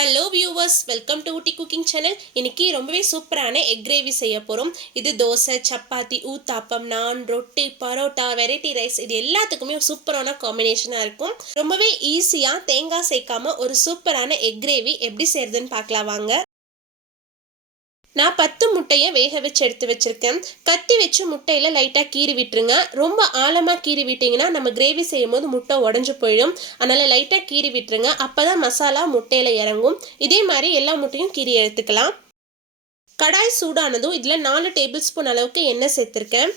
Hello viewers, welcome to Ooty cooking channel. இன்னைக்கு ரொம்பவே சூப்பரான எக் கிரேவி செய்ய போகிறோம். இது தோசை, சப்பாத்தி, ஊத்தாப்பம், நான், ரொட்டி, பரோட்டா, வெரைட்டி ரைஸ் இது எல்லாத்துக்குமே சூப்பரான காம்பினேஷனாக இருக்கும். ரொம்பவே ஈஸியாக தேங்காய் சேர்க்காம ஒரு சூப்பரான எக் கிரேவி எப்படி செய்யறதுன்னு பார்க்கலாம் வாங்க. நான் 10 முட்டையை வேக வச்சு எடுத்து வச்சிருக்கேன். கத்தி வச்சு முட்டையில் லைட்டாக கீறி விட்டுருங்க. ரொம்ப ஆழமாக கீறி விட்டிங்கன்னா நம்ம கிரேவி செய்யும் போது முட்டை உடஞ்சி போயிடும். அதனால் லைட்டாக கீறி விட்டுருங்க. அப்போ தான் மசாலா முட்டையில் இறங்கும். இதே மாதிரி எல்லா முட்டையும் கீறி எடுத்துக்கலாம். கடாய் சூடானதும் இதில் 4 டேபிள் ஸ்பூன் அளவுக்கு எண்ணெய் சேர்த்துருக்கேன்.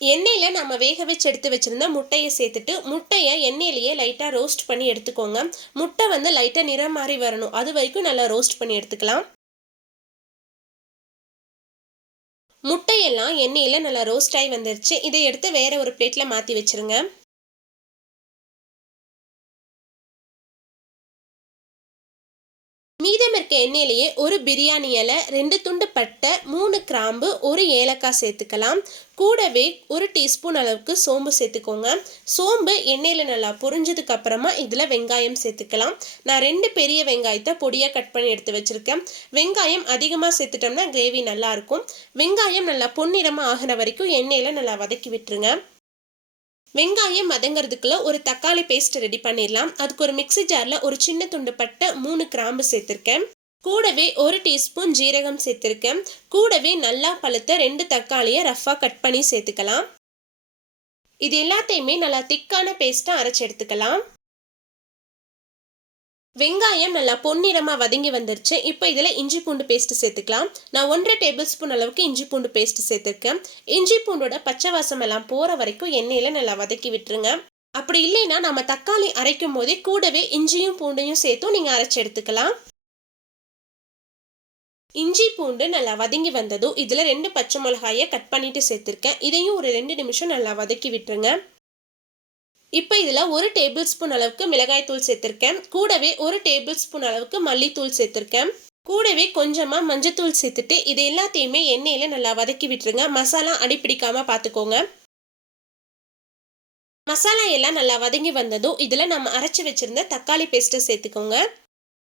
எண்ணெயில் நம்ம வேக வச்சு எடுத்து வச்சுருந்தா முட்டையை சேர்த்துட்டு முட்டையை எண்ணெயிலேயே லைட்டாக ரோஸ்ட் பண்ணி எடுத்துக்கோங்க. முட்டை லைட்டாக நிறம் மாறி வரணும், அது வரைக்கும் நல்லா ரோஸ்ட் பண்ணி எடுத்துக்கலாம். முட்டையெல்லாம் எண்ணெயில் நல்லா ரோஸ்ட் ஆகி வந்துருச்சு. இதை எடுத்து வேற ஒரு பிளேட்டில் மாற்றி வச்சிருங்க. மீதம் இருக்க எண்ணெயிலேயே ஒரு பிரியாணி இலை, 2 துண்டு பட்டை, 3 கிராம்பு, 1 ஏலக்காய் சேர்த்துக்கலாம். கூடவே 1 டீஸ்பூன் அளவுக்கு சோம்பு சேர்த்துக்கோங்க. சோம்பு எண்ணெயில் நல்லா பொரிஞ்சதுக்கு அப்புறமா இதில் வெங்காயம் சேர்த்துக்கலாம். நான் 2 பெரிய வெங்காயத்தை பொடியாக கட் பண்ணி எடுத்து வச்சுருக்கேன். வெங்காயம் அதிகமாக சேர்த்துட்டோம்னா கிரேவி நல்லாயிருக்கும். வெங்காயம் நல்லா பொன்னிறமாக ஆகிற வரைக்கும் எண்ணெயில் நல்லா வதக்கி விட்டுருங்க. வெங்காயம் வதங்கிறதுக்குள்ள ஒரு தக்காளி பேஸ்ட் ரெடி பண்ணிடலாம். அதுக்கு ஒரு மிக்ஸி ஜாரில் ஒரு சின்ன துண்டு பட்டை, 3 கிராம்பு சேர்த்துருக்கேன். கூடவே 1 டீஸ்பூன் ஜீரகம் சேர்த்துருக்கேன். கூடவே நல்லா பழுத்த 2 தக்காளியை ரஃபாக கட் பண்ணி சேர்த்துக்கலாம். இது எல்லாத்தையுமே நல்லா திக்கான பேஸ்ட்டாக அரைச்சி எடுத்துக்கலாம். வெங்காயம் நல்லா பொன்னிறமாக வதங்கி வந்துருச்சு. இப்போ இதில் இஞ்சி பூண்டு பேஸ்ட் சேர்த்துக்கலாம். நான் 1.5 டேபிள் ஸ்பூன் அளவுக்கு இஞ்சி பூண்டு பேஸ்ட் சேர்த்துருக்கேன். இஞ்சி பூண்டோட பச்சை வாசம் எல்லாம் போகிற வரைக்கும் எண்ணெயில் நல்லா வதக்கி விட்டுருங்க. அப்படி இல்லைன்னா நம்ம தக்காளி அரைக்கும் போதே கூடவே இஞ்சியும் பூண்டையும் சேர்த்தும் நீங்கள் அரைச்சி எடுத்துக்கலாம். இஞ்சி பூண்டு நல்லா வதங்கி வந்ததும் இதில் 2 பச்சை மிளகாயை கட் பண்ணிட்டு சேர்த்துருக்கேன். இதையும் ஒரு 2 நிமிஷம் நல்லா வதக்கி விட்டுருங்க. இப்போ இதில் 1 டேபிள் ஸ்பூன் அளவுக்கு மிளகாய் தூள் சேர்த்துருக்கேன். கூடவே 1 டேபிள் ஸ்பூன் அளவுக்கு மல்லித்தூள் சேர்த்துருக்கேன். கூடவே கொஞ்சமாக மஞ்சத்தூள் சேர்த்துட்டு இது எல்லாத்தையுமே எண்ணெயில் நல்லா வதக்கி விட்டுருங்க. மசாலா அடிப்பிடிக்காமல் பார்த்துக்கோங்க. மசாலா எல்லாம் நல்லா வதங்கி வந்ததும் இதில் நம்ம அரைச்சி வச்சுருந்த தக்காளி பேஸ்ட்டை சேர்த்துக்கோங்க.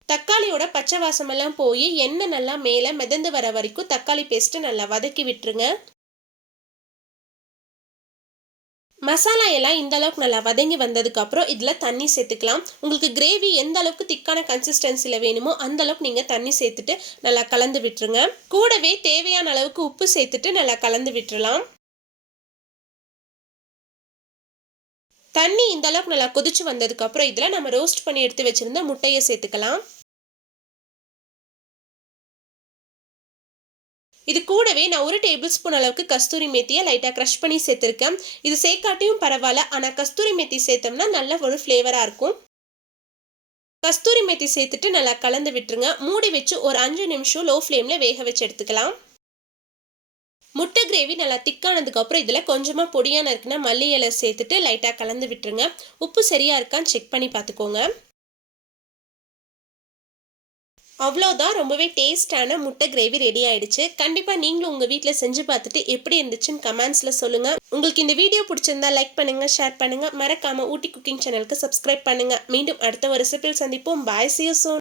தக்காளியோட பச்சை வாசமெல்லாம் போய் எண்ணெய் நல்லா மேலே மிதந்து வர வரைக்கும் தக்காளி பேஸ்ட்டு நல்லா வதக்கி விட்டுருங்க. மசாலா எல்லாம் இந்த அளவுக்கு நல்லா வதங்கி வந்ததுக்கு அப்புறம் இதில் தண்ணி சேர்த்துக்கலாம். உங்களுக்கு கிரேவி எந்த அளவுக்கு திக்கான கன்சிஸ்டன்சியில் வேணுமோ அந்த அளவுக்கு நீங்கள் தண்ணி சேர்த்துட்டு நல்லா கலந்து விட்டுருங்க. கூடவே தேவையான அளவுக்கு உப்பு சேர்த்துட்டு நல்லா கலந்து விட்டுறலாம். தண்ணி இந்த அளவுக்கு நல்லா கொதிச்சு வந்ததுக்கு அப்புறம் இதில் நம்ம ரோஸ்ட் பண்ணி எடுத்து வச்சிருந்த முட்டையை சேர்த்துக்கலாம். இது கூடவே நான் 1 டேபிள் ஸ்பூன் அளவுக்கு கஸ்தூரி மேத்தியை லைட்டாக க்ரஷ் பண்ணி சேர்த்துருக்கேன். இது சேர்க்காட்டியும் பரவாயில்ல, ஆனால் கஸ்தூரி மேத்தி சேர்த்தோம்னா நல்ல ஒரு ஃப்ளேவராக இருக்கும். கஸ்தூரி மேத்தி சேர்த்துட்டு நல்லா கலந்து விட்டுருங்க. மூடி வச்சு ஒரு 5 நிமிஷம் லோ ஃப்ளேமில் வேக வச்சு எடுத்துக்கலாம். முட்டை கிரேவி நல்லா திக்கானதுக்கு அப்புறம் இதில் கொஞ்சமாக பொடியான இருக்குன்னா மல்லி இலை சேர்த்துட்டு லைட்டாக கலந்து விட்டுருங்க. உப்பு சரியாக இருக்கான்னு செக் பண்ணி பார்த்துக்கோங்க. அவ்வளோதான், ரொம்பவே டேஸ்டான முட்டை கிரேவி ரெடி ஆயிடுச்சு. கண்டிப்பாக நீங்களும் உங்கள் வீட்டில் செஞ்சு பார்த்துட்டு எப்படி இருந்துச்சுன்னு கமெண்ட்ஸில் சொல்லுங்கள். உங்களுக்கு இந்த வீடியோ பிடிச்சிருந்தா லைக் பண்ணுங்கள், ஷேர் பண்ணுங்கள். மறக்காமல் ஊட்டி குக்கிங் சேனலுக்கு சப்ஸ்கிரைப் பண்ணுங்கள். மீண்டும் அடுத்த ஒரு ரெசிபியில் சந்திப்போம். பாய், see you soon.